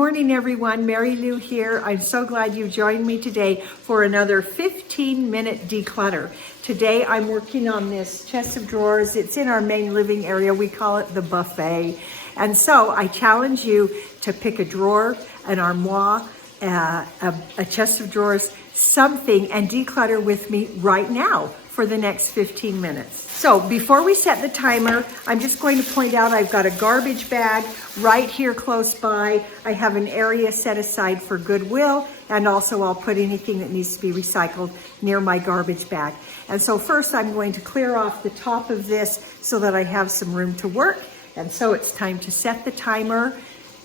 morning, everyone. Mary Lou here. I'm so glad you joined me today for another 15-minute declutter. Today, I'm working on this chest of drawers. It's in our main living area. We call it the buffet. And so I challenge you to pick a drawer, an armoire, a chest of drawers, something, and declutter with me right now for the next 15 minutes. So before we set the timer, I'm just going to point out I've got a garbage bag right here close by. I have an area set aside for Goodwill, and also I'll put anything that needs to be recycled near my garbage bag. And so first I'm going to clear off the top of this so that I have some room to work. And so it's time to set the timer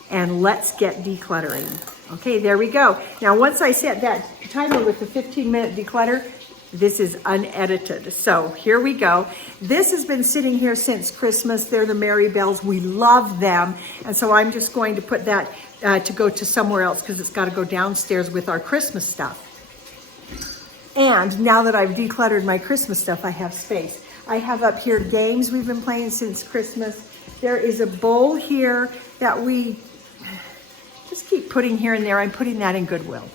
and let's get decluttering. Okay, there we go. Now once I set that timer with the 15-minute declutter, this is unedited. So here we go. This has been sitting here since Christmas. They're the Mary Bells. We love them. And so I'm just going to put that to go to somewhere else because it's got to go downstairs with our Christmas stuff. And now that I've decluttered my Christmas stuff, I have space. I have up here games we've been playing since Christmas. There is a bowl here that we just keep putting here and there. I'm putting that in Goodwill.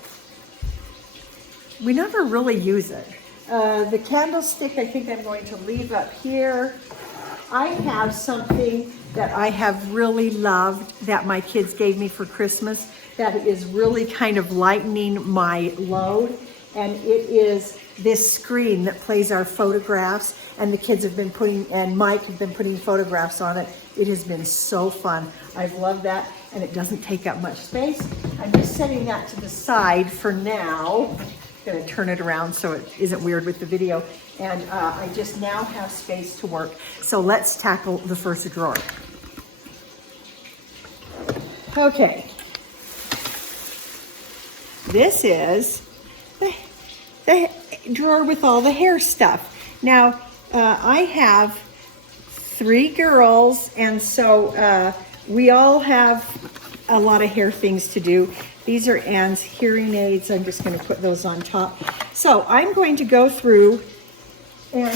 We never really use it. The candlestick, I think I'm going to leave up here. I have something that I have really loved that my kids gave me for Christmas that is really kind of lightening my load. And it is this screen that plays our photographs, and the kids have been putting, and Mike have been putting photographs on it. It has been so fun. I've loved that, and it doesn't take up much space. I'm just setting that to the side for now. I'm gonna turn it around so it isn't weird with the video. And I just now have space to work. So let's tackle the first drawer. Okay. This is the drawer with all the hair stuff. Now, I have 3 girls, and so we all have a lot of hair things to do. These are Anne's hearing aids. I'm just going to put those on top. So I'm going to go through and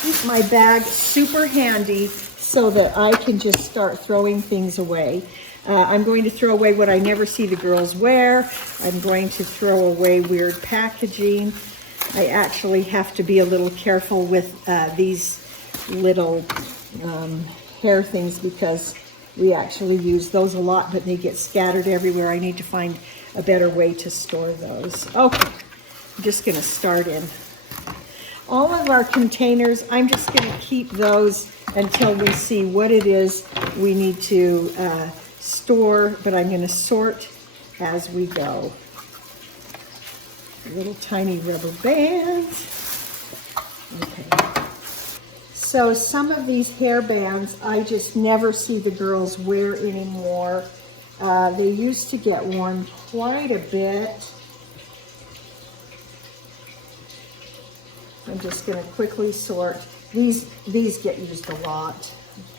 keep my bag super handy so that I can just start throwing things away. I'm going to throw away what I never see the girls wear. I'm going to throw away weird packaging. I actually have to be a little careful with these little hair things because we actually use those a lot, but they get scattered everywhere. I need to find a better way to store those. Okay, I'm just gonna start in. All of our containers, I'm just gonna keep those until we see what it is we need to store, but I'm gonna sort as we go. Little tiny rubber bands. Okay. So some of these hair bands, I just never see the girls wear anymore. They used to get worn quite a bit. I'm just going to quickly sort. These get used a lot.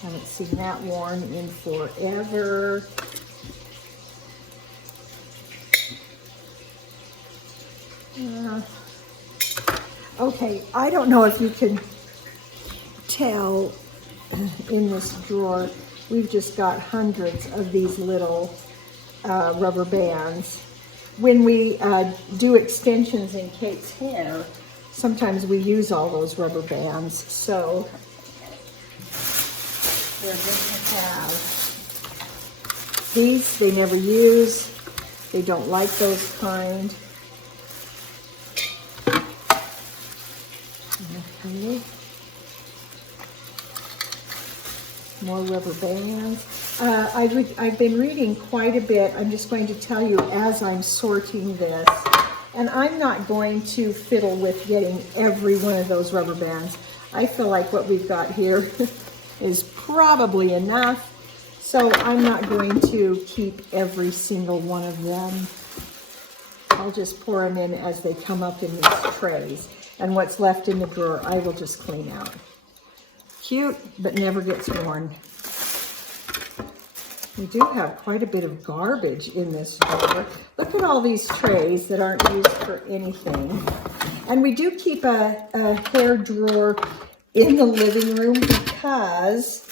Haven't seen that worn in forever. Okay, I don't know if you can tell in this drawer, we've just got hundreds of these little rubber bands. When we do extensions in Kate's hair, sometimes we use all those rubber bands. So they're good to have. These they never use. They don't like those kind. Okay. More rubber bands. I've been reading quite a bit. I'm just going to tell you as I'm sorting this. And I'm not going to fiddle with getting every one of those rubber bands. I feel like what we've got here is probably enough. So I'm not going to keep every single one of them. I'll just pour them in as they come up in these trays. And what's left in the drawer, I will just clean out. Cute, but never gets worn. We do have quite a bit of garbage in this drawer. Look at all these trays that aren't used for anything. And we do keep a hair drawer in the living room because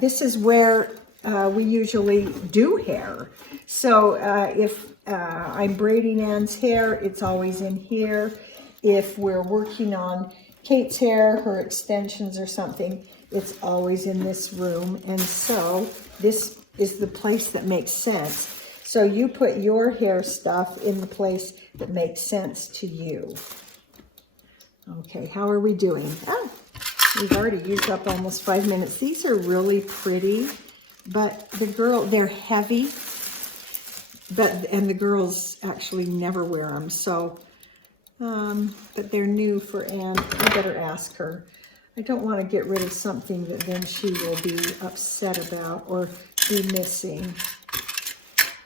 this is where we usually do hair. So if I'm braiding Ann's hair, it's always in here. If we're working on Kate's hair, her extensions or something, it's always in this room. And so this is the place that makes sense. So you put your hair stuff in the place that makes sense to you. Okay, how are we doing? Oh, we've already used up almost 5 minutes. These are really pretty, but they're heavy, and the girls actually never wear them. So, but they're new for Anne. I better ask her. I don't want to get rid of something that then she will be upset about or be missing.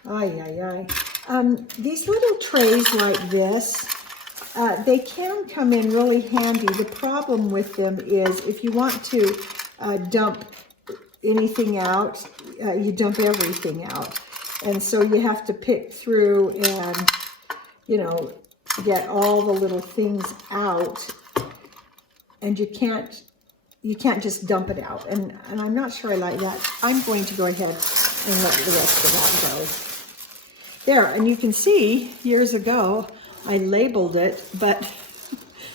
Ay, ay, ay. These little trays like this, they can come in really handy. The problem with them is if you want to dump anything out, you dump everything out. And so you have to pick through and, you know, get all the little things out. And you can't just dump it out. And I'm not sure I like that. I'm going to go ahead and let the rest of that go. There, and you can see years ago, I labeled it, but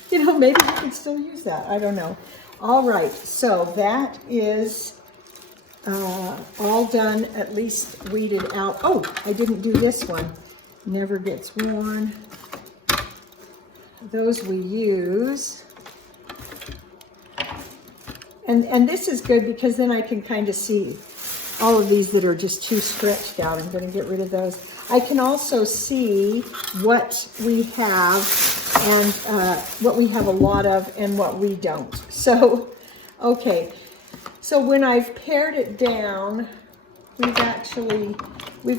you know, maybe you can still use that. I don't know. All right, so that is all done, at least weeded out. Oh, I didn't do this one. Never gets worn. Those we use. And this is good because then I can kind of see all of these that are just too stretched out. I'm going to get rid of those. I can also see what we have and what we have a lot of and what we don't. So, okay. So when I've pared it down, we've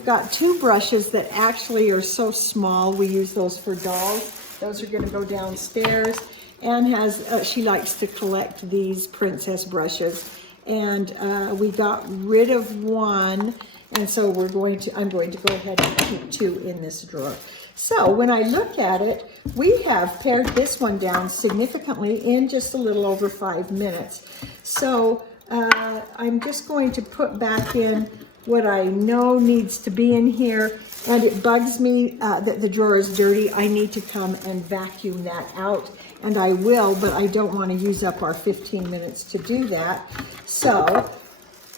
got 2 brushes that actually are so small. We use those for dolls. Those are going to go downstairs. Anne has, she likes to collect these princess brushes. And we got rid of one. And so I'm going to go ahead and keep 2 in this drawer. So when I look at it, we have pared this one down significantly in just a little over 5 minutes. So I'm just going to put back in what I know needs to be in here. And it bugs me that the drawer is dirty. I need to come and vacuum that out. And I will, but I don't want to use up our 15 minutes to do that. So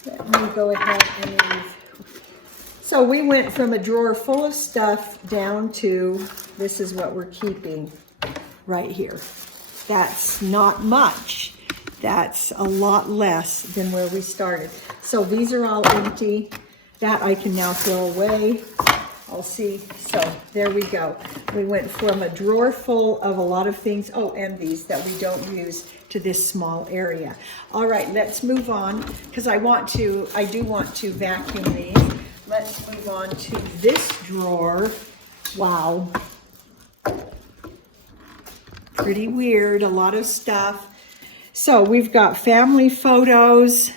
let me go ahead and leave. So we went from a drawer full of stuff down to, this is what we're keeping right here. That's not much. That's a lot less than where we started. So these are all empty. That I can now throw away. I'll see. So there we go. We went from a drawer full of a lot of things, oh, and these that we don't use, to this small area. All right, let's move on because I do want to vacuum these. Let's move on to this drawer. Wow. Pretty weird, a lot of stuff. So we've got family photos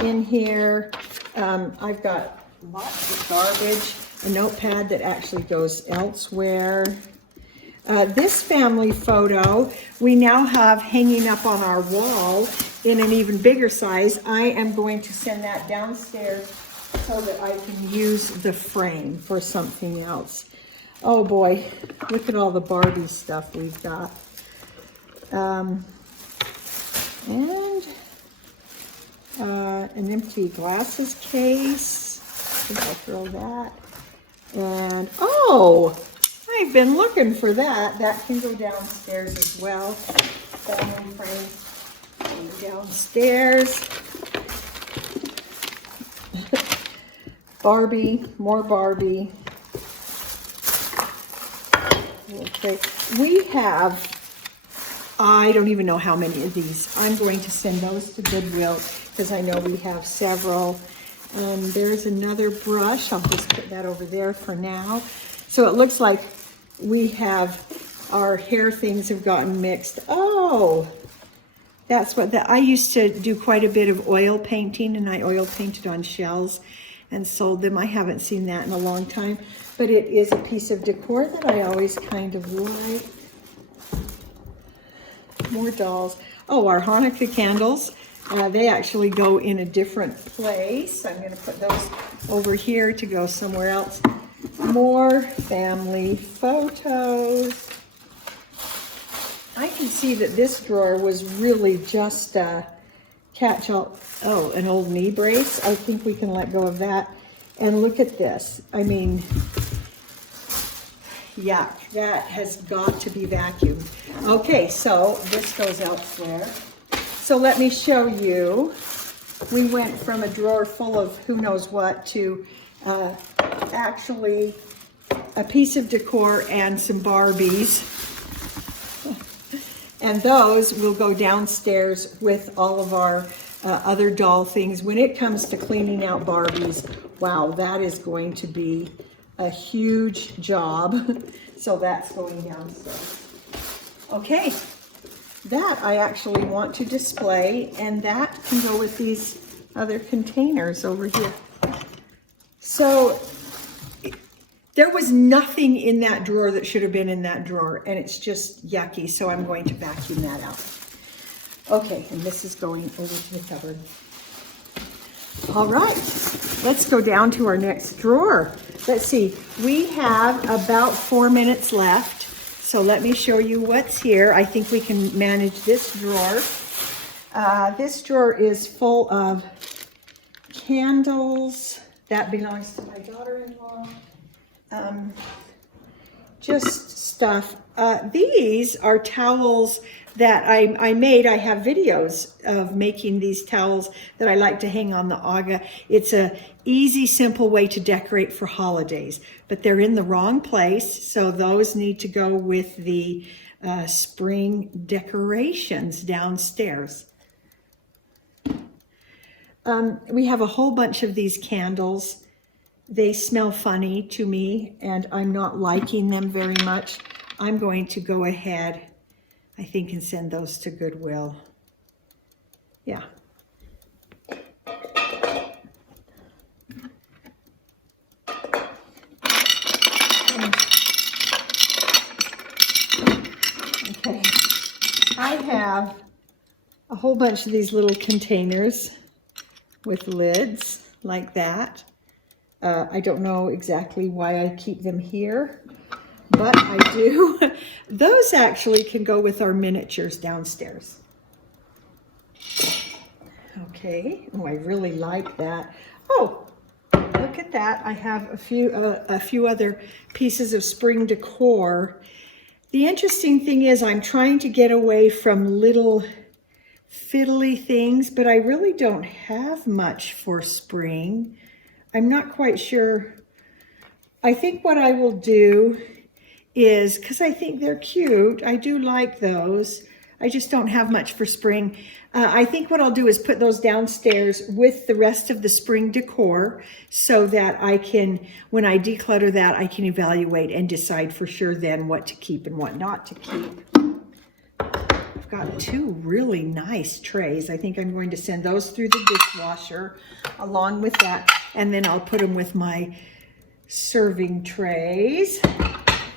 in here. I've got lots of garbage, a notepad that actually goes elsewhere. This family photo we now have hanging up on our wall in an even bigger size. I am going to send that downstairs so that I can use the frame for something else. Oh boy, look at all the Barbie stuff we've got. And an empty glasses case. I think I'll throw that. And oh, I've been looking for that. That can go downstairs as well. Family frame downstairs. Barbie, more Barbie. Okay, we have, I don't even know how many of these. I'm going to send those to Goodwill because I know we have several. There's another brush. I'll just put that over there for now. So it looks like we have, our hair things have gotten mixed. Oh, that's what I used to do quite a bit of oil painting, and I oil painted on shells and sold them. I haven't seen that in a long time, but it is a piece of decor that I always kind of like. More dolls. Oh, our Hanukkah candles. They actually go in a different place. I'm going to put those over here to go somewhere else. More family photos. I can see that this drawer was really just a catch-all. Oh, an old knee brace. I think we can let go of that. And look at this. I mean, yuck, that has got to be vacuumed. Okay, so this goes elsewhere. So let me show you. We went from a drawer full of who knows what to actually a piece of decor and some Barbies. And those will go downstairs with all of our other doll things. When it comes to cleaning out Barbies, wow, that is going to be a huge job. So that's going downstairs. Okay, that I actually want to display, and that can go with these other containers over here. So there was nothing in that drawer that should have been in that drawer, and it's just yucky, so I'm going to vacuum that out. Okay, and this is going over to the cupboard. All right, let's go down to our next drawer. Let's see, we have about 4 minutes left, so let me show you what's here. I think we can manage this drawer. This drawer is full of candles. That belongs to my daughter-in-law. Just stuff. These are towels that I made. I have videos of making these towels that I like to hang on the aga. It's a easy, simple way to decorate for holidays, but they're in the wrong place, so those need to go with the spring decorations downstairs. We have a whole bunch of these candles. They smell funny to me, and I'm not liking them very much. I'm going to go ahead, I think, and send those to Goodwill. Yeah. Okay. I have a whole bunch of these little containers with lids like that. I don't know exactly why I keep them here, but I do. Those actually can go with our miniatures downstairs. Okay, oh, I really like that. Oh, look at that. I have a few other pieces of spring decor. The interesting thing is I'm trying to get away from little fiddly things, but I really don't have much for spring. I'm not quite sure. I think what I will do is, because I think they're cute, I do like those. I just don't have much for spring. I think what I'll do is put those downstairs with the rest of the spring decor so that I can, when I declutter that, I can evaluate and decide for sure then what to keep and what not to keep. I've got two really nice trays. I think I'm going to send those through the dishwasher along with that, and then I'll put them with my serving trays.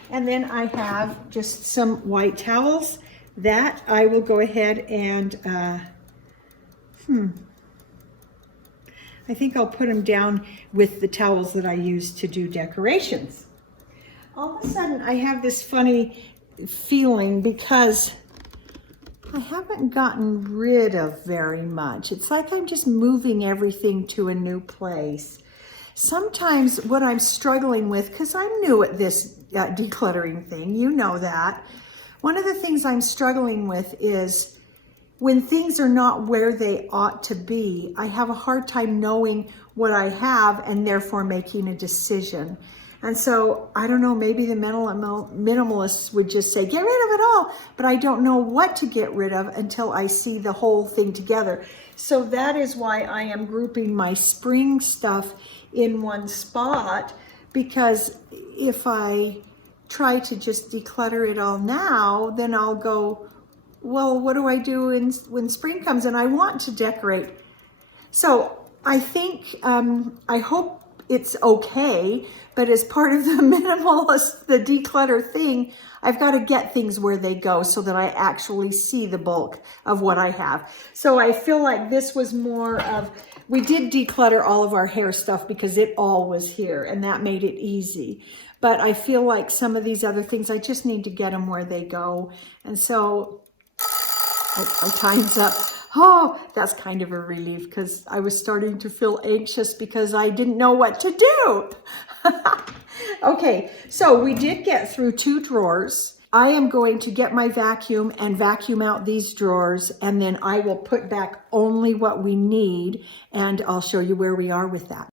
And then I have just some white towels that I will go ahead and, I think I'll put them down with the towels that I use to do decorations. All of a sudden, I have this funny feeling because I haven't gotten rid of very much. It's like I'm just moving everything to a new place. Sometimes what I'm struggling with, because I'm new at this decluttering thing, you know that. One of the things I'm struggling with is when things are not where they ought to be, I have a hard time knowing what I have and therefore making a decision. And so, I don't know, maybe the minimalists would just say, get rid of it all, but I don't know what to get rid of until I see the whole thing together. So that is why I am grouping my spring stuff in one spot, because if I try to just declutter it all now, then I'll go, well, what do I do when spring comes and I want to decorate? So I think, I hope it's okay, but as part of the minimalist, the declutter thing, I've got to get things where they go so that I actually see the bulk of what I have. So I feel like this was more of, we did declutter all of our hair stuff because it all was here and that made it easy. But I feel like some of these other things, I just need to get them where they go. And so our time's up. Oh, that's kind of a relief because I was starting to feel anxious because I didn't know what to do. Okay, so we did get through 2 drawers. I am going to get my vacuum and vacuum out these drawers, and then I will put back only what we need, and I'll show you where we are with that.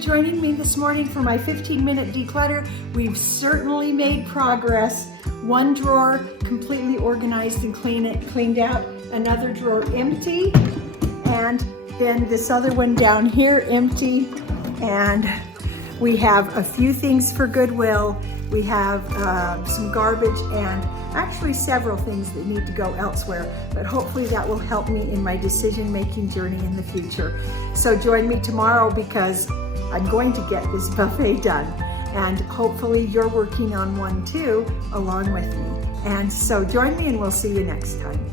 Joining me this morning for my 15-minute declutter. We've certainly made progress. 1 drawer completely organized and cleaned out, another drawer empty, and then this other one down here empty. And we have a few things for Goodwill. We have some garbage and actually several things that need to go elsewhere, but hopefully that will help me in my decision-making journey in the future. So join me tomorrow because I'm going to get this buffet done, and hopefully you're working on one too along with me. And so join me and we'll see you next time.